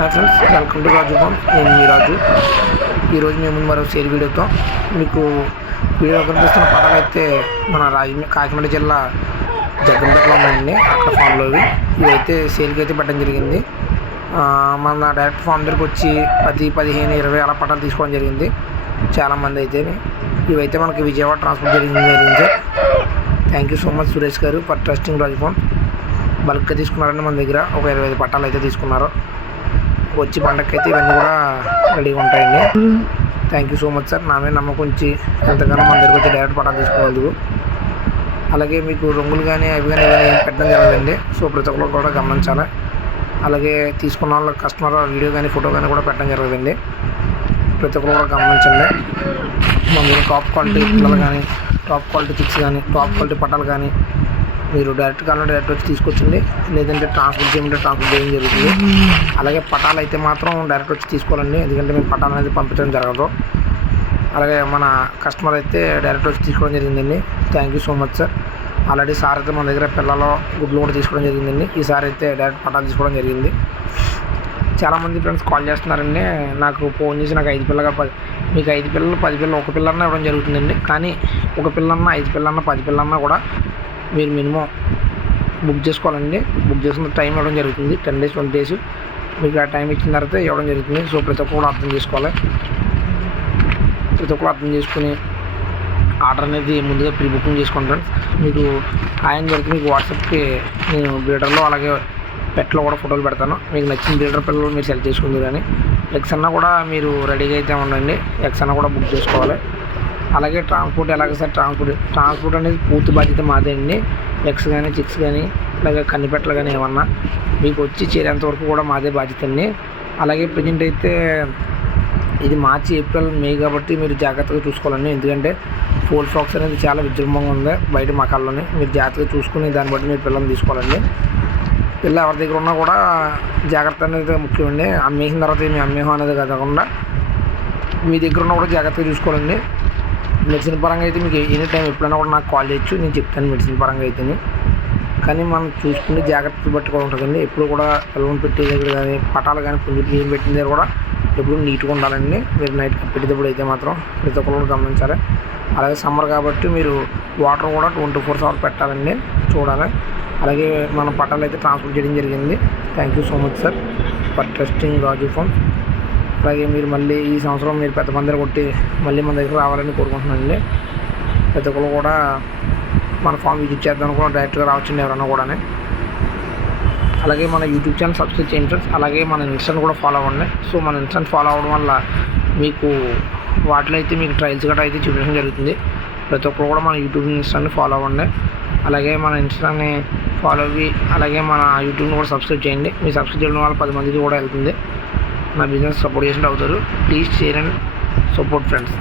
Hi friends welcome to Raju farm నేను మీ రాజు. ఈరోజు మేము మరో సేల్ వీడియోతో మీకు వీడియో కనిపిస్తున్న పటాలు అయితే మన రాజ కాకినాడ జిల్లా జగ్గంపేటలో ఉన్నాయండి. అక్కడ ఫామ్లోవి ఇవైతే సేల్కి అయితే పెట్టడం జరిగింది. మన డైరెక్ట్ ఫామ్ దగ్గరికి వచ్చి పది పదిహేను ఇరవై అలా పటాలు తీసుకోవడం జరిగింది. చాలామంది అయితే. ఇవైతే మనకి విజయవాడ ట్రాన్స్పోర్ట్ జరిగింది. జరిగింది thank you so much Suresh garu for trusting Raj form బల్క్గా తీసుకున్నారండి మన దగ్గర. ఒక ఇరవై ఐదు పట్టాలు అయితే తీసుకున్నారు. వచ్చి పండగకైతే ఇవన్నీ కూడా రెడీగా ఉంటాయండి. Thank you so much sir నా మీద నమ్మకం ఉంచి ఎంతగానో మన దగ్గర వచ్చి డైరెక్ట్ పటాలు తీసుకున్నందుకు. అలాగే మీకు రంగులు కానీ అవి కానీ ఏం పెట్టడం జరగదండి. సో ప్రతి ఒక్కరు కూడా గమనించాలి. అలాగే తీసుకున్న వాళ్ళ కస్టమర్ వీడియో కానీ ఫోటో కానీ కూడా పెట్టడం జరగదండి. ప్రతి ఒక్కరు కూడా గమనించండి. మన టాప్ క్వాలిటీ పిల్లలు కానీ టాప్ క్వాలిటీ చిక్స్ కానీ టాప్ క్వాలిటీ పట్టాలు కానీ మీరు డైరెక్ట్ కావాలంటే డైరెక్ట్ వచ్చి తీసుకొచ్చింది. లేదంటే ట్రాన్స్పోర్ట్ చేయమంటే ట్రాన్స్పోర్ట్ చేయడం జరుగుతుంది. అలాగే పటాలు అయితే మాత్రం డైరెక్ట్ వచ్చి తీసుకోవాలండి. ఎందుకంటే మేము పటాలు అనేది పంపించడం జరగదు. అలాగే మన కస్టమర్ అయితే డైరెక్ట్ వచ్చి తీసుకోవడం జరిగిందండి. Thank you so much sir already sir అయితే మన దగ్గర పిల్లలు గుడ్లు కూడా తీసుకోవడం జరిగిందండి. ఈసారి అయితే డైరెక్ట్ పటాలు తీసుకోవడం జరిగింది. చాలామంది ఫ్రెండ్స్ కాల్ చేస్తున్నారండి. నాకు ఫోన్ చేసి నాకు ఐదు పిల్లగా పది మీకు ఐదు పిల్లలు పది పిల్లలు ఒక పిల్లన్నా ఇవ్వడం జరుగుతుందండి. కానీ ఒక పిల్లన్నా ఐదు పిల్లన్న పది పిల్లన్నా కూడా మీరు మినిమం బుక్ చేసుకోవాలండి. బుక్ చేసుకున్న టైం ఇవ్వడం జరుగుతుంది. టెన్ డేస్ ట్వంటీ డేస్ మీకు ఆ టైం ఇచ్చిన తర్వాత ఇవ్వడం జరుగుతుంది. సో ప్రతి ఒక్కరు కూడా అర్థం చేసుకోవాలి. ప్రతి ఒక్కరు అర్థం చేసుకుని ఆర్డర్ అనేది ముందుగా ప్రీ బుకింగ్ చేసుకుంటాను మీకు ఆయన దొరికి మీకు వాట్సాప్కి నేను బ్రీడర్లో అలాగే పెట్లో కూడా ఫోటోలు పెడతాను. మీకు నచ్చిన బ్రీడర్ పిల్లలు మీరు సెలెక్ట్ చేసుకుంది కానీ ఎక్స్ అన్నా కూడా మీరు రెడీగా అయితే ఉండండి. ఎక్స్ అన్నా కూడా బుక్ చేసుకోవాలి. అలాగే ట్రాన్స్పోర్ట్ ఎలాగ సార్? ట్రాన్స్పోర్ట్ ట్రాన్స్పోర్ట్ అనేది పూర్తి బాధ్యత మాదే అండి. ఎక్స్ కానీ చిక్స్ కానీ అలాగే కన్నిపెట్టలు కానీ ఏమన్నా మీకు వచ్చి చేరేంత వరకు కూడా మాదే బాధ్యత అండి. అలాగే ప్రజెంట్ అయితే ఇది మార్చి ఏప్రిల్ మే కాబట్టి మీరు జాగ్రత్తగా చూసుకోవాలండి. ఎందుకంటే ఫోల్ ఫ్రాక్స్ అనేది చాలా విజృంభంగా ఉంది బయట మకాల్లోనే మీరు జాగ్రత్తగా చూసుకుని దాన్ని బట్టి మీరు పిల్లల్ని తీసుకోవాలండి. పిల్ల ఎవరి దగ్గర ఉన్నా కూడా జాగ్రత్త అనేది ముఖ్యమండి అమ్మేసిన తర్వాత మీ అమ్మేహం అనేది కాకుండా మీ దగ్గర ఉన్న కూడా జాగ్రత్తగా చూసుకోవాలండి. మెడిసిన్ పరంగా అయితే మీకు ఎనీ టైం ఎప్పుడైనా కూడా నాకు కాల్ చేయొచ్చు. నేను చెప్తాను మెడిసిన్ పరంగా అయితే కానీ మనం చూసుకుని జాగ్రత్తలు బట్టి ఉంటుందండి. ఎప్పుడు కూడా పిల్లలు పెట్టే దగ్గర కానీ పటాలు కానీ పుంజు నీరు పెట్టిన దగ్గర కూడా ఎప్పుడు నీట్గా ఉండాలండి. మీరు నైట్ పెట్టేటప్పుడు అయితే మాత్రం ప్రతి ఒక్కరు కూడా గమనించాలి. అలాగే సమ్మర్ కాబట్టి మీరు వాటర్ కూడా ట్వంటీ ఫోర్ అవర్స్ పెట్టాలండి. చూడాలి. అలాగే మన పటాలు అయితే ట్రాన్స్పోర్ట్ చేయడం జరిగింది. Thank you so much sir. For trusting Raji phone అలాగే మీరు మళ్ళీ ఈ సంవత్సరం మీరు పెద్ద పందరు కొట్టి మళ్ళీ మన దగ్గర రావాలని కోరుకుంటున్నానండి. ప్రతి ఒక్కరు కూడా మన ఫామ్ విజిట్ చేద్దాం కూడా డైరెక్ట్గా రావచ్చండి ఎవరన్నా కూడా అలాగే మన యూట్యూబ్ ఛానల్ సబ్స్క్రైబ్ చేయండి ఫ్రెండ్స్. అలాగే మన ఇన్స్టాని కూడా ఫాలో అవ్వండి. సో మన ఇన్స్టాని ఫాలో అవ్వడం వల్ల మీకు వాటిలో అయితే మీకు ట్రయల్స్ గట్రా అయితే చూపించడం జరుగుతుంది. ప్రతి ఒక్కరు కూడా మన యూట్యూబ్ ఇన్స్టాని ఫాలో అవ్వండి. అలాగే మన ఇన్స్టాని ఫాలో అవ్వి అలాగే మన యూట్యూబ్ని కూడా సబ్స్క్రైబ్ చేయండి. మీరు సబ్స్క్రైబ్ చేయడం వల్ల పది మందికి కూడా వెళ్తుంది. నా బిజినెస్ సపోర్ట్ చేసినట్టు అవుతారు. Please share and support friends